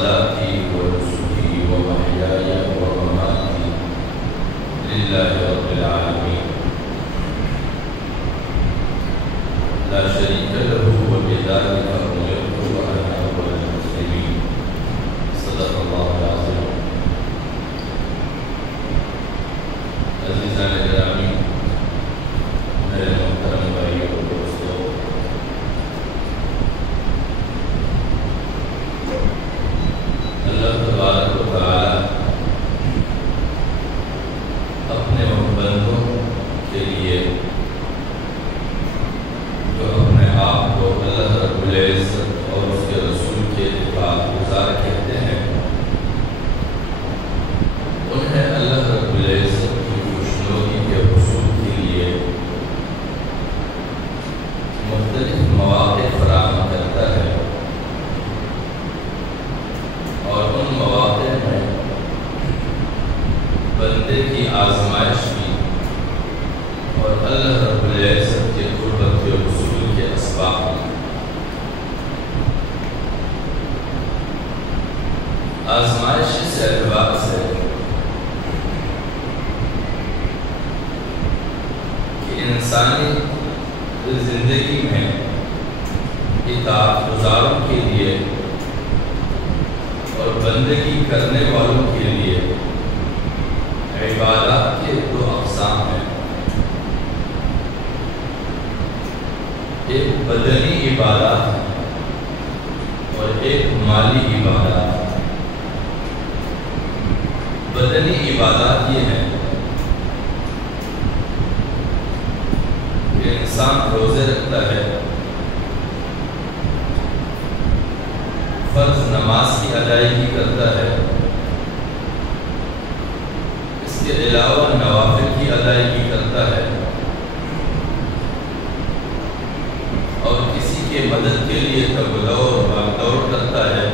صلاتي ونسكي ومحياي ومماتي لله رب العالمين لا شريك له وبذلك أمرت وأنا أول المسلمين صدق الله العظيم. عزیزان گرامی، میرے محترم بھائیوں اور دوستوں، اللہ تبارک و تعالی اپنے بندوں کے لیے جو اپنے آپ کو اللہ رب العزت اور اس کے رسول کے اتباع گزار کہتے ہیں، انہیں اللہ رب العزت کی خوشنودی کے حصول کے لیے مختلف مواقع فراہم کرتا ہے، اور ان مواقع میں بندے کی آزمائش بھی اور اللہ رب العزت کے قربت کے حصول کے اسباب بھی۔ آزمائش اس اعتبار سے کہ انسانی زندگی میں اطاعت گزاروں کے لیے اور بندگی کرنے والوں کے لیے عبادات کے دو اقسام ہیں، ایک بدنی عبادات اور ایک مالی عبادات۔ بدنی عبادات یہ ہیں کہ انسان روزے رکھتا ہے، فرض نماز کی ادائیگی کرتا ہے، اس کے علاوہ نوافل کی ادائیگی کرتا ہے، اور کسی کے مدد کے لیے تبدور بھاگ دوڑ کرتا ہے۔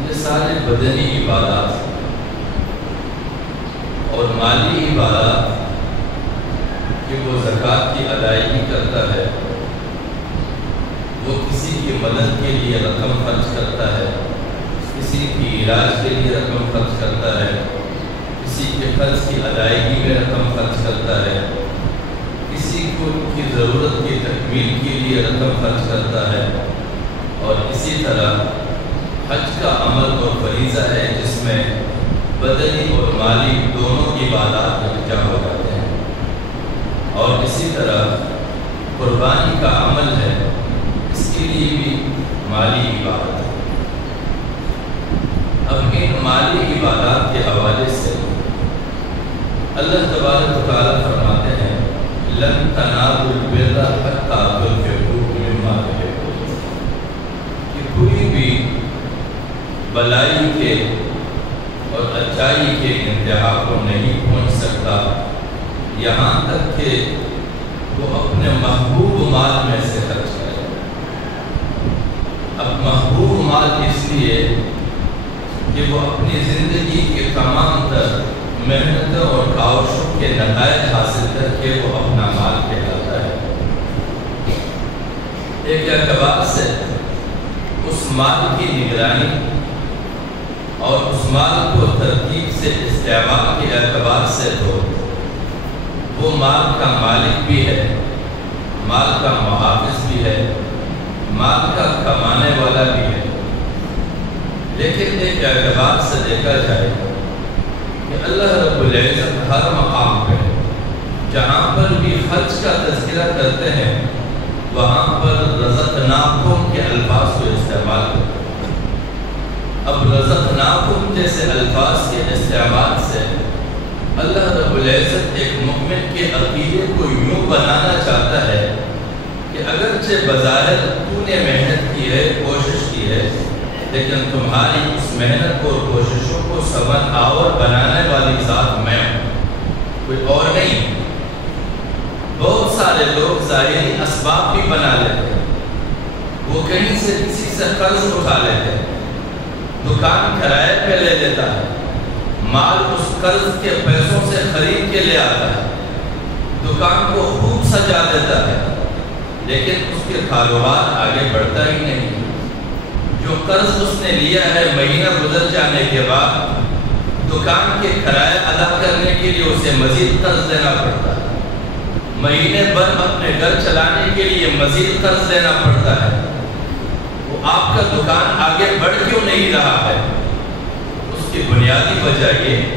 یہ سارے بدنی عبادات ہیں۔ اور مالی عبادات کہ وہ زکوٰۃ کی ادائیگی کرتا ہے، وہ کسی کی مدد کے لیے رقم خرچ کرتا ہے، کسی کی علاج کے لیے رقم خرچ کرتا ہے، کسی کے قرض کی ادائیگی میں رقم خرچ کرتا ہے، کسی کو کی ضرورت کی تکمیل کے لیے رقم خرچ کرتا ہے۔ اور اسی طرح حج کا عمل اور فریضہ ہے جس میں بدنی اور مالی دونوں عبادات یکجا ہو جاتے ہیں۔ اور اسی طرح قربانی کا عمل ہے، اس کے لیے بھی مالی عبادت ہے۔ اب ان مالی عبادات کے حوالے سے اللہ تبارک و تعالیٰ فرماتے ہیں لن تنالوا البر حتى تنفقوا مما تحبون، کہ کوئی بھی بلائی کے اور اچائی کے انتہا کو نہیں پہنچ سکتا یہاں تک کہ وہ اپنے محبوب مال میں سے خرچ کرے۔ اب محبوب مال اس لیے کہ وہ اپنی زندگی کے تمام تر محنت اور کاوشوں کے نتائج حاصل کر کے وہ اپنا مال کہلاتا ہے۔ ایک اعتبار سے اس مال کی نگرانی اور اس مال کو ترتیب سے استعمال کے اعتبار سے تو وہ مال کا مالک بھی ہے، مال کا محافظ بھی ہے، مال کا کمانے والا بھی ہے۔ لیکن ایک اعتبار سے دیکھا جائے کہ اللہ رب العزت ہر مقام پہ جہاں پر بھی خرچ کا تذکرہ کرتے ہیں وہاں پر رزقناکم کے الفاظ کو استعمال کرتے ہیں۔ اب رزقناکم جیسے الفاظ کے استعمال سے اللہ رب العزت ایک مومن کے عقیدے کو یوں بنانا چاہتا ہے کہ اگرچہ بظاہر تو نے محنت کی ہے، کوشش کی ہے، لیکن تمہاری اس محنت اور کوششوں کو ثمر آور بنانے والی ذات میں ہوں، کوئی اور نہیں۔ بہت سارے لوگ ظاہری اسباب بھی بنا لیتے ہیں، وہ کہیں سے کسی سے قرض اٹھا لیتے ہیں، دکان کرائے پہ لے دیتا ہے، مال اس قرض کے پیسوں سے خرید کے لے آتا ہے، دکان کو خوب سجا دیتا ہے، لیکن اس کے کاروبار آگے بڑھتا ہی نہیں۔ جو جو قرض اس نے لیا ہے مہینہ گزر جانے کے بعد دکان کے کرایہ ادا کرنے کے لیے اسے مزید قرض دینا پڑتا ہے، مہینے بھر اپنے گھر چلانے کے لیے مزید قرض دینا پڑتا ہے، وہ آپ کا دکان آگے بڑھ کیوں نہیں رہا ہے؟ اس کی بنیادی وجہ یہ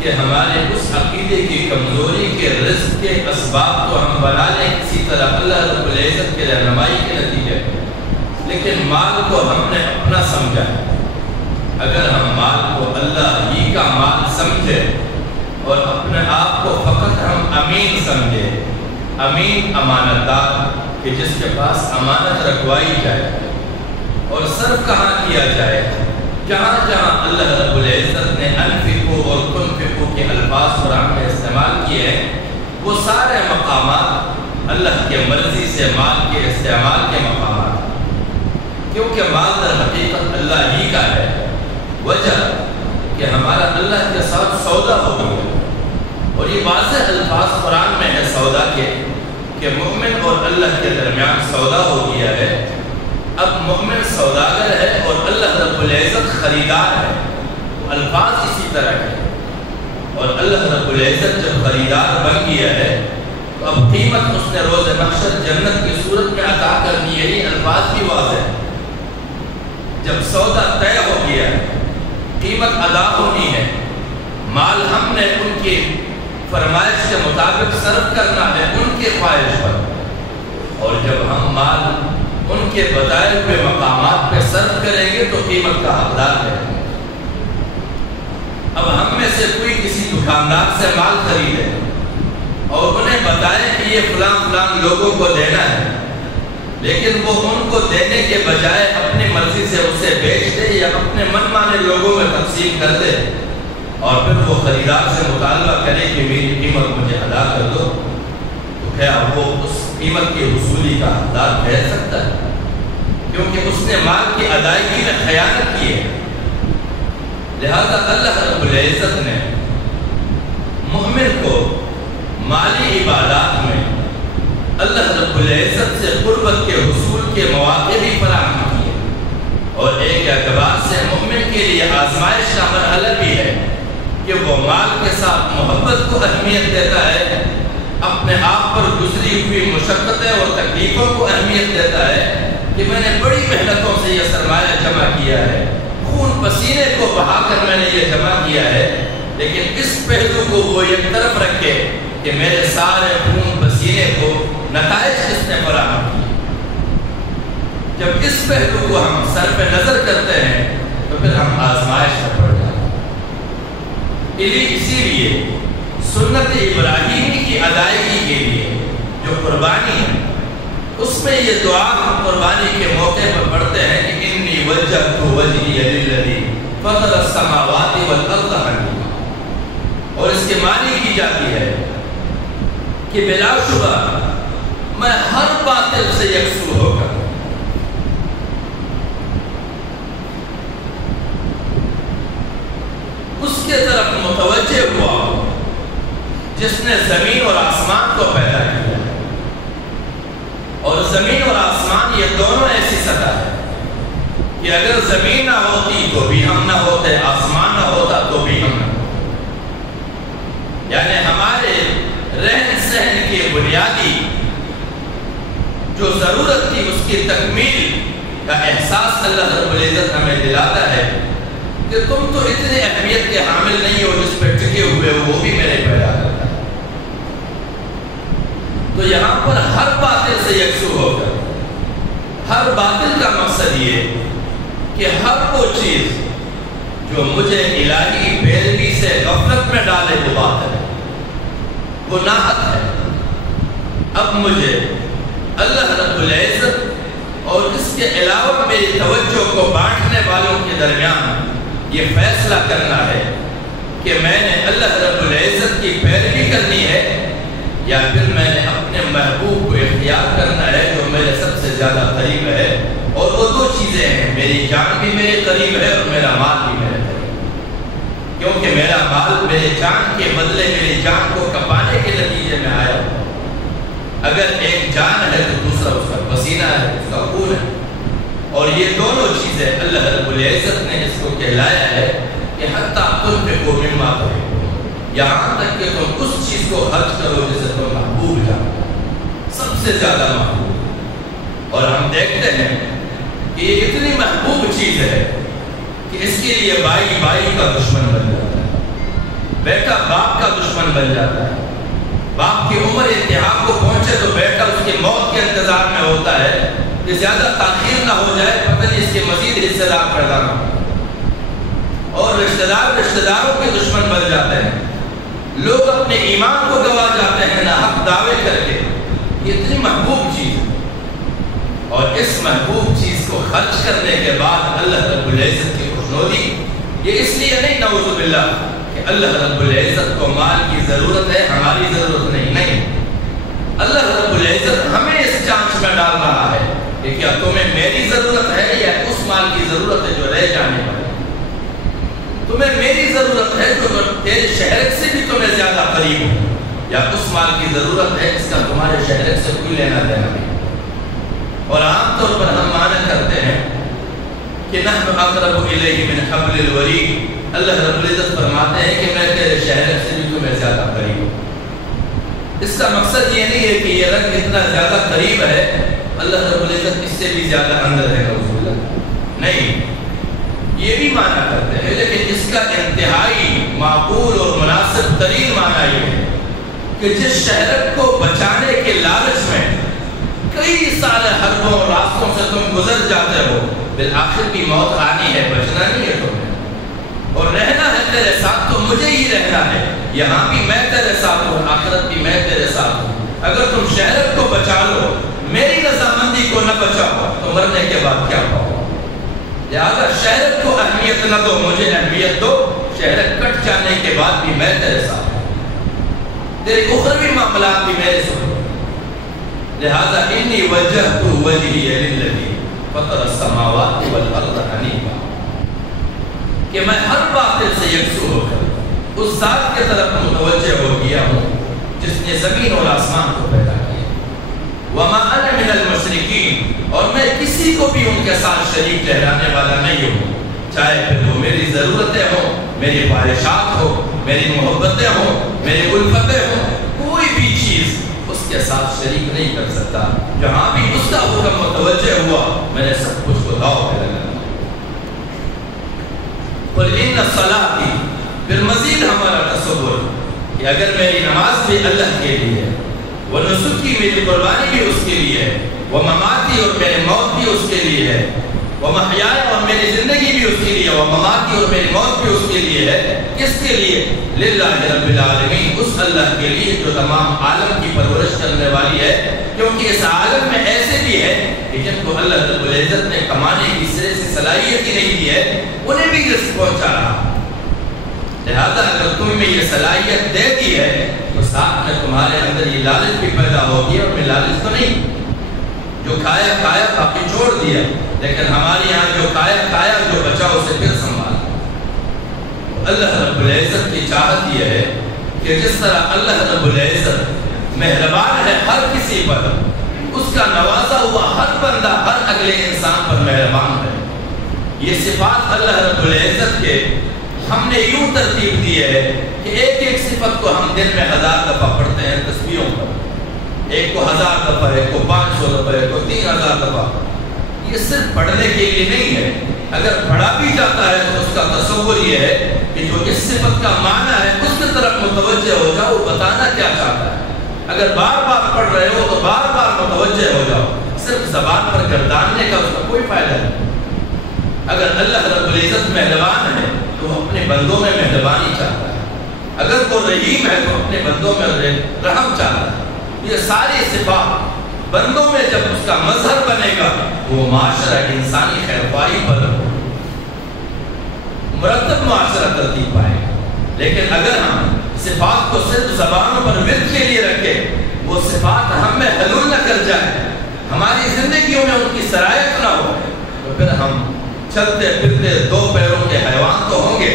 کہ ہمارے اس عقیدے کی کمزوری کے رزق کے اسباب تو ہم بنا لیں کسی طرح اللہ رب العزت کے رہنمائی کے نتیجے لیکن مال کو ہم نے اپنا سمجھا ہے۔ اگر ہم مال کو اللہ ہی کا مال سمجھے اور اپنے آپ کو فقط ہم امین سمجھے، امین امانتدار کہ جس کے پاس امانت رکھوائی جائے اور صرف کہاں کیا جائے، جہاں جہاں اللہ رب العزت نے انفقوا اور تنفقوا کے الفاظ قرآن میں استعمال کیے ہیں وہ سارے مقامات اللہ کے مرضی سے مال کے استعمال کے مقامات، کیونکہ مال در حقیقت اللہ ہی کا ہے۔ وجہ کہ ہمارا اللہ کے ساتھ سودا ہو گیا اور یہ واضح الفاظ قرآن میں ہے سودا کے کہ مومن اور اللہ کے درمیان سودا ہو گیا ہے۔ اب مومن سوداگر ہے اور اللہ رب العزت خریدار ہے، الفاظ اسی طرح ہے، اور اللہ رب العزت جب خریدار بن گیا ہے تو اب قیمت اس نے روز محشر جنت کی صورت میں عطا کرنی ہے۔ یہ الفاظ بھی واضح ہے، جب سودا طے ہو گیا ہے، قیمت ادا ہونی ہے، مال ہم نے ان کی فرمائش کے مطابق صرف کرنا ہے ان کے خواہش پر، اور جب ہم مال ان کے بتائے ہوئے مقامات پہ صرف کریں گے تو قیمت کا حقدار ہے۔ اب ہم میں سے کوئی کسی دکاندار سے مال خریدے اور انہیں بتائے کہ یہ فلاں فلاں لوگوں کو دینا ہے، لیکن وہ ان کو دینے کے بجائے اپنی مرضی سے اسے بیچ دے یا اپنے من مانے لوگوں میں تقسیم کر دے اور پھر وہ خریدار سے مطالبہ کرے کہ میری قیمت مجھے ادا کر دو، تو کیا وہ اس قیمت کی وصولی کا حقدار ٹھہر سکتا ہے؟ کیونکہ اس نے مال کی ادائیگی میں خیانت کی ہے۔ لہذا اللہ رب العزت نے مومن کو مالی عبادات میں اللہ رب العزت سے قربت کے حصول کے مواقع بھی فراہم کیے، اور ایک اعتبار سے مومن کے لیے آزمائش کا مرحلہ بھی ہے کہ وہ مال کے ساتھ محبت کو اہمیت دیتا ہے، اپنے آپ پر گزری ہوئی مشقتیں اور تکلیفوں کو اہمیت دیتا ہے کہ میں نے بڑی محنتوں سے یہ سرمایہ جمع کیا ہے، خون پسینے کو بہا کر میں نے یہ جمع کیا ہے، لیکن اس پہلو کو وہ ایک طرف رکھے کہ میرے سارے خون پسینے کو نتائج کس نے فراہم کیے۔ جب اس پہلو کو ہم سر پہ نظر کرتے ہیں تو پھر ہم آزمائش میں پڑ جاتے ہیں۔ اسی لیے سنت ابراہیمی کی ادائیگی کے لیے جو قربانی ہے اس میں یہ دعا ہم قربانی کے موقع پر پڑھتے ہیں کہ انی وجہت وجہی للذی فطر السماوات والارض حنیفا، اور اس کے معنی کی جاتی ہے کہ بلا شبہ میں ہر باطل سے یکسو ہو کر اس کے طرف متوجہ ہوا جس نے زمین اور آسمان کو پیدا کیا، اور زمین اور آسمان یہ دونوں ایسی سطح ہے کہ اگر زمین نہ ہوتی تو بھی ہم نہ ہوتے، آسمان نہ ہوتا تو بھی ہم نہ ہوتے، یعنی ہمارے رہن سہن کی بنیادی جو ضرورت تھی اس کی تکمیل کا احساس اللہ رب العزت ہمیں دلاتا ہے کہ تم تو اتنے اہمیت کے حامل نہیں ہو جس پہ ٹکے ہوئے ہو، وہ بھی میرے پیدا کرتا ہے۔ تو یہاں پر ہر باطل سے یکسو ہو کر، ہر باطل کا مقصد یہ کہ ہر وہ چیز جو مجھے الہی پیروی سے غفلت میں ڈالے وہ باطل ہے، وہ ناحق ہے۔ اب مجھے اللہ رب العزت اور اس کے علاوہ میری توجہ کو بانٹنے والوں کے درمیان یہ فیصلہ کرنا ہے کہ میں نے اللہ رب العزت کی پیروی کرنی ہے یا پھر میں نے اپنے محبوب کو اختیار کرنا ہے جو میرے سب سے زیادہ قریب ہے، اور وہ دو چیزیں ہیں، میری جان بھی میرے قریب ہے اور میرا مال بھی میرے قریب ہے، کیونکہ میرا مال میرے جان کے بدلے میری جان کو کپانے کے نتیجے میں آیا۔ اگر ایک جان ہے تو دوسرا اس کا پسینہ ہے، اس کا خون ہے، اور یہ دونوں چیزیں اللہ رب العزت نے اس کو کہلایا ہے کہ حتیٰ تنفقوا مما تحبون، یہاں تک کہ تم اس چیز کو خرچ کرو جسے تم محبوب جانتے، سب سے زیادہ محبوب۔ اور ہم دیکھتے ہیں کہ یہ اتنی محبوب چیز ہے کہ اس کے لیے بھائی بھائی کا دشمن بن جاتا ہے، بیٹا باپ کا دشمن بن جاتا ہے، باپ کی عمر انتہا کو پہنچے تو بیٹا اس کی موت کے انتظار میں ہوتا ہے کہ زیادہ تاخیر نہ ہو جائے، پتہ نہیں اس کے مزید رشتہ دار پیدا نہ ہو، اور رشتہ داروں کے دشمن بن جاتے ہیں، لوگ اپنے ایمان کو گوا جاتے ہیں ناحق دعوے کر کے۔ یہ اتنی محبوب چیز ہے، اور اس محبوب چیز کو خرچ کرنے کے بعد اللہ رب العزت کی خوشنودی، یہ اس لیے نہیں نعوذ باللہ کہ اللہ رب العزت کو مال کی ضرورت ہے، ہماری ضرورت نہیں، اللہ رب العزت ہمیں اس چانچ میں ڈال رہا ہے کہ کیا تمہیں میری ضرورت ہے یا اس مال کی ضرورت ہے جو رہ جانے والا ہے، تمہیں میری ضرورت ہے جو تیرے شہر سے بھی تمہیں زیادہ قریب ہو، یا اس مال کی ضرورت ہے اس کا تمہارے شہر سے کوئی لینا دینا نہیں۔ اور عام طور پر ہم مانا کرتے ہیں کہ نحن اقرب الیہ من حبل الورید، اللہ رب العزت فرماتے ہیں کہ میں تیرے شہر سے بھی تمہیں زیادہ قریب ہوں۔ اس کا مقصد یہ نہیں ہے کہ یہ رنگ اتنا زیادہ قریب ہے اللہ رب العزت اس سے بھی زیادہ اندر ہے، نعوذ باللہ، نہیں، یہ بھی مانا کرتے ہیں، لیکن اس کا انتہائی معقول اور مناسب ترین معنی یہ ہے کہ جس شہر کو بچانے کے لالچ میں کئی سارے حربوں اور راستوں سے تم گزر جاتے ہو، بالآخر بھی موت آنی ہے، بچنا نہیں ہے تمہیں، اور رہنا ہے تیرے ساتھ تو مجھے ہی رہنا ہے، یہاں بھی میں تیرے ساتھ ہوں، آخرت بھی میں تیرے ساتھ ہوں۔ اگر تم شہر کو بچا لو، میری رضامندی کو نہ بچاؤ تو مرنے کے بعد کیا پاؤ؟ لہذا شہر کو اہمیت نہ دو، مجھے اہمیت دو، شہر کٹ جانے کے بعد بھی میں تیرے ساتھ ہوں، تیرے اخروی معاملات بھی میرے ساتھ، لہذا انی وجہت وجہی للذی فطر السماوات والارض حنیفا، کہ میں ہر باطل سے یکسو ہو کر اس ذات کے طرف متوجہ ہو گیا ہوں جس نے زمین اور آسمان کو پیدا کیا، وما انا من المشرکین، اور میں کسی کو بھی ان کے ساتھ شریک ٹھہرانے والا نہیں ہوں، چاہے پھر وہ میری ضرورتیں ہوں، میری خواہشات ہو، میری محبتیں ہوں، میری الفتیں ہوں، کوئی بھی چیز اس کے ساتھ شریک نہیں کر سکتا، جہاں بھی اس کا حکم متوجہ ہوا میں نے سب کچھ کو داؤ پہ لگا۔ قل ان صلاتی، پھر مزید ہمارا تصور کہ اگر میری نماز بھی اللہ کے لیے ہے، ونسکی، میری قربانی بھی اس کے لیے ہے، ومماتی، اور میری موت بھی اس کے لیے ہے، ومحیایا، اور میری زندگی بھی اس کے لیے، ومماتی، اور میری موت بھی اس کے لیے ہے، کس کے لیے؟ للہ رب العالمین، اس اللہ کے لیے جو تمام عالم کی پرورش کرنے والی ہے، کیونکہ اس عالم میں ایسے بھی ہے کہ جن کو اللہ رب العزت نے کمانے کی سرے سے صلاحیت ہی نہیں دی ہے، انہیں بھی رزق پہنچا رہا، لہذا اگر تم میں یہ صلاحیت دے دی ہے تو ساتھ میں تمہارے اندر یہ لالچ بھی پیدا ہوگی، اور میں لالچ تو نہیں، جو کھایا کھایا باقی چھوڑ دیا، لیکن ہمارے یہاں جو کھایا جو بچا اسے پھر سنبھال۔ اللہ رب العزت کی چاہت یہ ہے کہ جس طرح اللہ رب العزت مہربان ہے ہر کسی پر، اس کا نوازا ہوا ہر بندہ ہر اگلے انسان پر مہربان ہے، یہ صفات اللہ رب العزت کے ہم نے یوں ترتیب دی ہے کہ ایک ایک صفت کو ہم دن میں 1000 دفعہ پڑھتے ہیں تسبیحوں پر، ایک کو 1000 دفعہ، ایک کو 500 دفعہ، ایک کو 3000 دفعہ، یہ صرف پڑھنے کے لیے نہیں ہے، اگر پڑھا بھی جاتا ہے تو اس کا تصور یہ ہے کہ جو اس صفت کا معنی ہے اس کی طرف متوجہ ہو جاؤ، وہ بتانا کیا چاہتا ہے، اگر بار بار پڑھ رہے ہو تو بار بار متوجہ ہو جاؤ، صرف زبان پر گرداننے کا اس کا کوئی فائدہ نہیں۔ اگر اللہ رب العزت مہربان ہے تو وہ اپنے بندوں میں مہربانی چاہتا ہے، اگر وہ رحیم ہے تو اپنے بندوں میں رحم چاہتا ہے، یہ ساری صفات بندوں میں جب اس کا مظہر بنے گا وہ معاشرہ انسانی خیرخواہی پر مرتب معاشرہ ترتیب پائے گا، لیکن اگر ہم صفات کو صرف زبانوں پر ورد کے لیے رکھیں، وہ صفات ہم میں حلول نہ کر جائے، ہماری زندگیوں میں ان کی سرایت نہ ہو، تو پھر ہم چلتے پھرتے 2 پیروں کے حیوان تو ہوں گے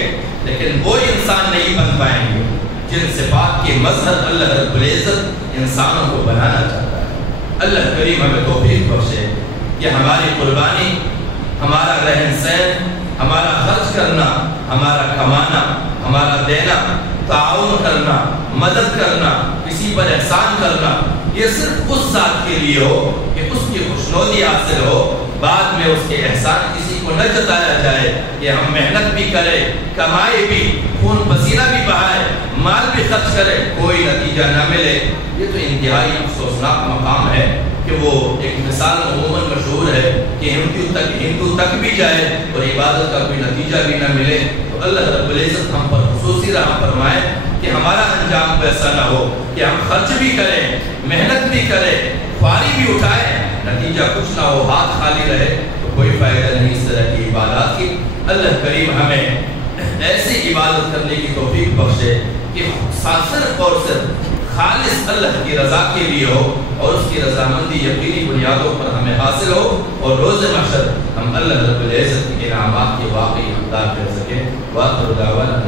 لیکن وہ انسان نہیں بن پائیں گے جن صفات کے مظہر اللہ رب العزت انسانوں کو بنانا چاہتا ہے۔ اللہ کریم ہمیں توفیق بخشے کہ ہماری قربانی ہمارا رہن سہن، ہمارا خرچ کرنا، ہمارا کمانا، ہمارا دینا، تعاون کرنا، مدد کرنا، کسی پر احسان کرنا، یہ صرف اس ذات کے لیے ہو کہ اس کی خوشنودی حاصل ہو، بعد میں اس کے احسان کسی کو نہ جتایا جائے کہ ہم محنت بھی کریں، کمائے بھی، خون پسینہ بھی بہائے، مال بھی خرچ کرے، کوئی نتیجہ نہ ملے۔ یہ تو انتہائی افسوسناک مقام ہے کہ وہ ایک مثال عموماً مشہور ہے کہ ہندو تک بھی جائے اور عبادت کا کوئی نتیجہ بھی نہ ملے۔ تو اللہ رب العزت ہم پر خصوصی رحم فرمائے کہ ہمارا انجام ویسا نہ ہو کہ ہم خرچ بھی کریں، محنت بھی کریں، خواری بھی اٹھائیں، نتیجہ کچھ نہ ہو، ہاتھ خالی رہے، تو کوئی فائدہ نہیں اس طرح کی عبادات کی۔ اللہ کریم ہمیں ایسی عبادت کرنے کی توفیق بخشے کہ صرف اور صرف خالص اللہ کی رضا کے لیے ہو اور اس کی رضامندی یقینی بنیادوں پر ہمیں حاصل ہو، اور روز محشر ہم اللہ رب العزت کے انعامات کے واقعی حقدار کر سکیں۔ وآخر دعوانا